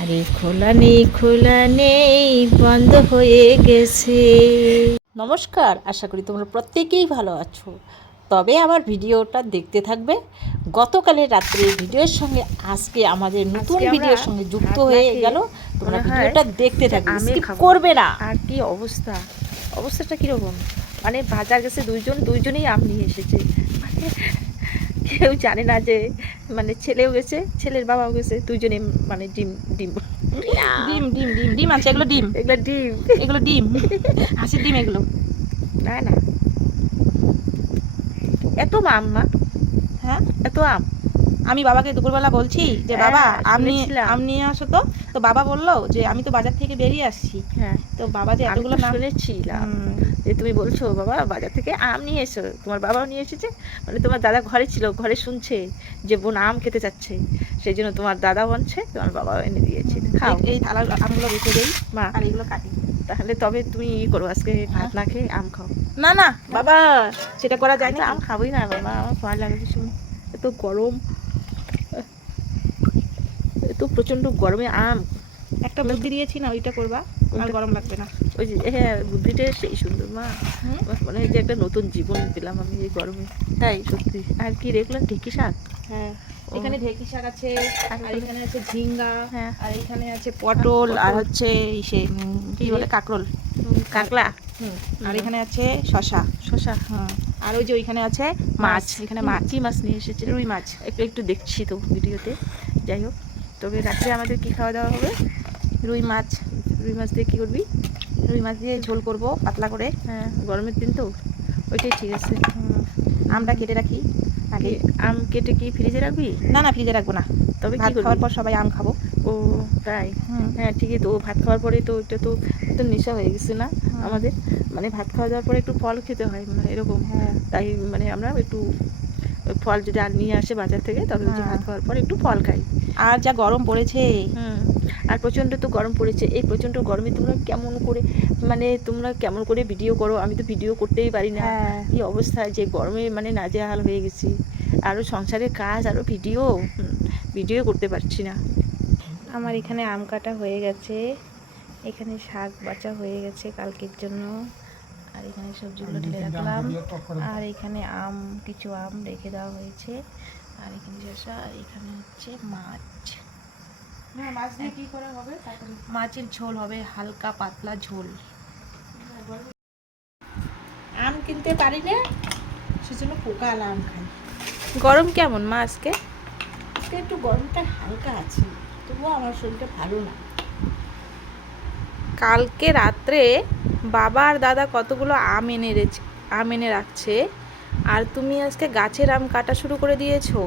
আরে খোলা নেই, বন্ধ হয়ে গেছে। নমস্কার, আশা করি তোমরা প্রত্যেকেই ভালো আছো। তবে আমার ভিডিওটা দেখতে থাকবে। গতকালের রাত্রে ভিডিওর সঙ্গে আজকে আমাদের নতুন ভিডিওর সঙ্গে যুক্ত হয়ে গেল। তোমরা ভিডিওটা দেখতে থাকবে, স্কিপ করবে না। আর কি অবস্থাটা কীরকম, মানে বাজার গেছে দুইজনেই আম নিয়ে এসেছে। মানে কেউ জানে না যে মানে ছেলেও গেছে, ছেলের বাবাও গেছে, দুইজনে মানে ডিম ডিম ডিম ডিম ডিম ডিম আছে, এগুলো ডিম, এগুলো ডিম হাসির ডিম এগুলো। না না, এত আম মা? হ্যাঁ, এত আম? আমি বাবাকে দুপুরবেলা বলছি যে বাবা আম নিয়ে আসো। তো বাবা বললো যে আমি তো বাজার থেকে বেরিয়ে আসছি। হ্যাঁ, তো বাবা যে আমি এতগুলো তো শুনেছিলাম যে তুমি বলছো বাবা বাজার থেকে আম নিয়ে এসো, তোমার বাবাও নিয়ে এসেছে। মানে তোমার দাদা ঘরে ছিল, ঘরে শুনছে যে বোন আম খেতে চাচ্ছে, সেই জন্য তোমার দাদাও আনছে, তোমার বাবাও এনে দিয়েছে। খাও, এই থালা আমগুলো রেখে দেই মা, আর এগুলো কাটি। তাহলে তবে তুমি ই করো, আজকে ভাত না খেয়ে আম খাও। না না বাবা, সেটা করা যায় না। আম খাবোই না বাবা, আমার ভয় লাগে ভীষণ। এত গরম, এত প্রচণ্ড গরমে আম। একটা বুদ্ধি দিয়েছি না, ওইটা করবা, আর গরম লাগবে না। ওই যে হ্যাঁ, বুদ্ধিটা সেই সুন্দর মা। মানে যে একটা নতুন জীবন পেলাম আমি এই গরমে, তাই সত্যি। আর কি রেখলাম, ঢেঁকি শাক? হ্যাঁ, এখানে ঢেঁকি শাক আছে, আর এখানে আছে ঝিঙ্গা, হ্যাঁ, আর এখানে আছে পটল, আর হচ্ছে সে কি বলে কাঁকরোল, কাঁকড়া। আর এখানে আছে শশা। হ্যাঁ, আর ওই যে ওইখানে আছে মাছ, এখানে মাছ। কি মাছ নিয়ে এসেছে? রুই মাছ। একটু একটু দেখছি তো ভিডিওতে। যাই হোক, তবে রাত্রে আমাদের কি খাওয়া দাওয়া হবে? রুই মাছ। রুই মাছ দিয়ে কী করবি? রুই মাছ দিয়ে ঝোল করব পাতলা করে। হ্যাঁ, গরমের দিন তো, ওইটাই ঠিক আছে। আমটা কেটে রাখি আগে। আম কেটে কি ফ্রিজে রাখবি? না না, ফ্রিজে রাখবো না, তবে ভাত কি করবি? খাওয়ার পর সবাই আম খাবো। ও তাই? হ্যাঁ ঠিকই তো, ভাত খাওয়ার পরে তো এটা তো একটু নেশা হয়ে গেছে না আমাদের। মানে ভাত খাওয়া যাওয়ার পরে একটু ফল খেতে হয়, মানে এরকম। তাই মানে আমরা একটু ফল যদি আর নিয়ে আসে বাজার থেকে, তবে হচ্ছে ভাত খাওয়ার পর একটু ফল খাই। আর যা গরম পড়েছে। আর প্রচণ্ড তো গরম পড়েছে। এই প্রচণ্ড গরমে তোমরা কেমন করে ভিডিও করো? আমি তো ভিডিও করতেই পারি না। কি অবস্থা, যে গরমে মানে নাজেহাল হয়ে গেছি। আরও সংসারের কাজ, আরও ভিডিও করতে পারছি না। আমার এখানে আম কাটা হয়ে গেছে, এখানে শাক বাছা হয়ে গেছে কালকের জন্য, আর এখানে সবজিগুলো ঢেলে রাখলাম, আর এখানে কিছু আম রেখে দেওয়া হয়েছে, আর এখানে শসা, আর এখানে হচ্ছে মাছ। মাছ দিয়ে কি করা হবে? মাছের ঝোল হবে, হালকা পাতলা ঝোল। আম কিনতে পারি না, সেজন্য পোকা আলা আম খাই। গরম কেমন মা আজকে? একটু গরমটা হালকা আছে, তবুও আমার শরীরটা ভালো না। কালকে রাত্রে বাবা আর দাদা কতগুলো আম এনে রাখছে, আর তুমি আজকে গাছের আম কাটা শুরু করে দিয়েছো।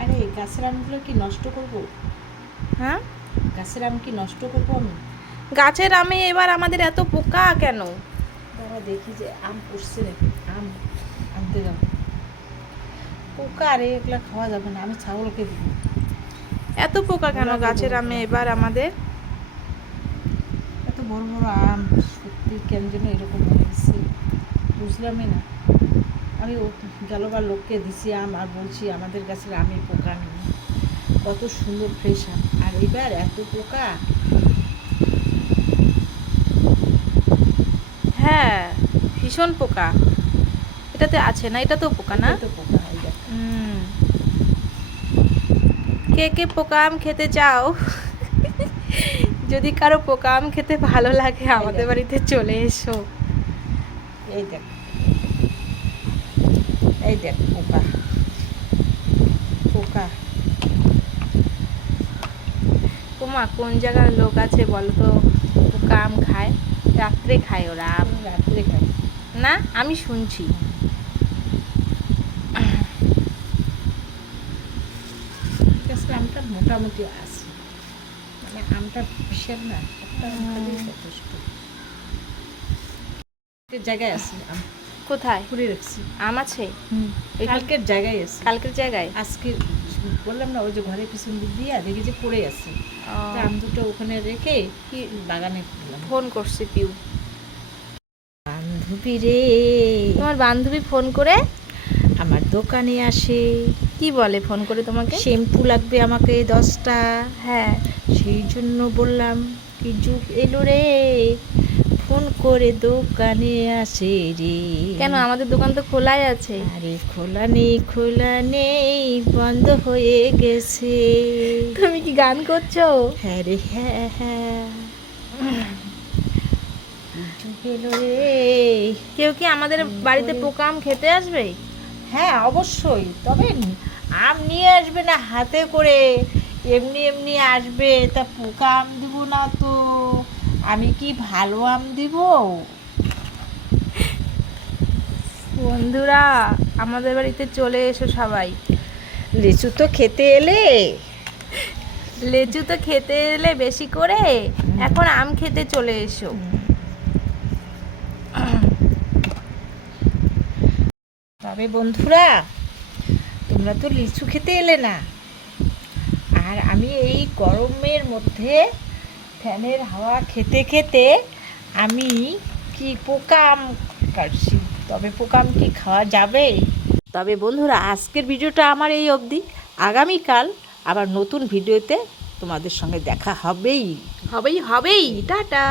আরে গাছের আমগুলো কি নষ্ট করব? হ্যাঁ, গাছের আম কি নষ্ট করবো আমি? গাছের আমে এবার আমাদের এত পোকা কেন? বাবা দেখি যে আম পড়ছে নাকি, আম আনতে যাবো। পোকা, আরে এগুলা খাওয়া যাবে না, আমি ছাগলকে দিব। এত পোকা কেন গাছের আমে এবার আমাদের? এত বড় বড় আম, সত্যি কেন যেন এরকম হয়ে গেছে, বুঝলামই না। আমি গেলবার লোককে দিছি আম, আর বলছি আমাদের গাছের আমে পোকা নেই, কত সুন্দর ফ্রেশ আম, আর এবার এত পোকা। হ্যাঁ, ভীষণ পোকা এটাতে আছে না, এটা তো পোকা না? তো পোকা হয়ে যায়। কে কে পোকা আম খেতে চাও? যদি কারো পোকা আম খেতে ভালো লাগে আমাদের বাড়িতে চলে এসো। এই দেখ, এই দেখ পোকা পোকা। তোমা কোন জায়গার লোক আছে বলো তো পোকা আম খায়? রাত্রে খায় ওরা আম, রাত্রে খাই না? আমি শুনছি। গাছের আমটা মোটামুটি আছে, মানে আমটা বিশাল না, একটা আম খালি যথেষ্ট। জায়গায় আছে আম, কোথায় পুড়ে রাখছি আম আছে? কালকের জায়গায় আছে, কালকের জায়গায়। আজকে বললাম না, ওই যে ঘরের পিছন দিক দিয়ে দেখি যে পড়ে আছে, আম দুটো ওখানে রেখে কি বাগানে ফোন করছে পিউ। বান্ধবী রে, তোমার বান্ধবী ফোন করে আমার দোকানে আসে। কি বলে ফোন করে তোমাকে? শ্যাম্পু লাগবে আমাকে 10টা, হ্যাঁ, সেই জন্য বললাম কি যুগ এলো রে, ফোন করে দোকানে আসে রে। কেন, আমাদের দোকান তো খোলাই আছে। আরে খোলা নেই, বন্ধ হয়ে গেছে। তুমি কি গান করছো? হ্যাঁ রে হ্যাঁ, কি যুগ এলো রে। কেউ কি আমাদের বাড়িতে পোকা আম খেতে আসবে? হ্যাঁ অবশ্যই, তবে আম নিয়ে আসবে না হাতে করে, এমনি এমনি আসবে। তা পোকা আম দিব না তো, আমি কি ভালো আম দিব? বন্ধুরা, আমাদের বাড়িতে চলে এসো সবাই। লিচু তো খেতে এলে, লেচু তো খেতে এলে বেশি করে, এখন আম খেতে চলে এসো। তবে বন্ধুরা, তোমরা তো লিচু খেতে এলে না, আর আমি এই গরমের মধ্যে ফ্যানের হাওয়া খেতে খেতে আমি কি পোকা আম কাটছি। তবে পোকা আম কি খাওয়া যাবে? তবে বন্ধুরা, আজকের ভিডিওটা আমার এই অবধি। আগামীকাল আবার নতুন ভিডিওতে তোমাদের সঙ্গে দেখা হবেই। হবেই, টাটা।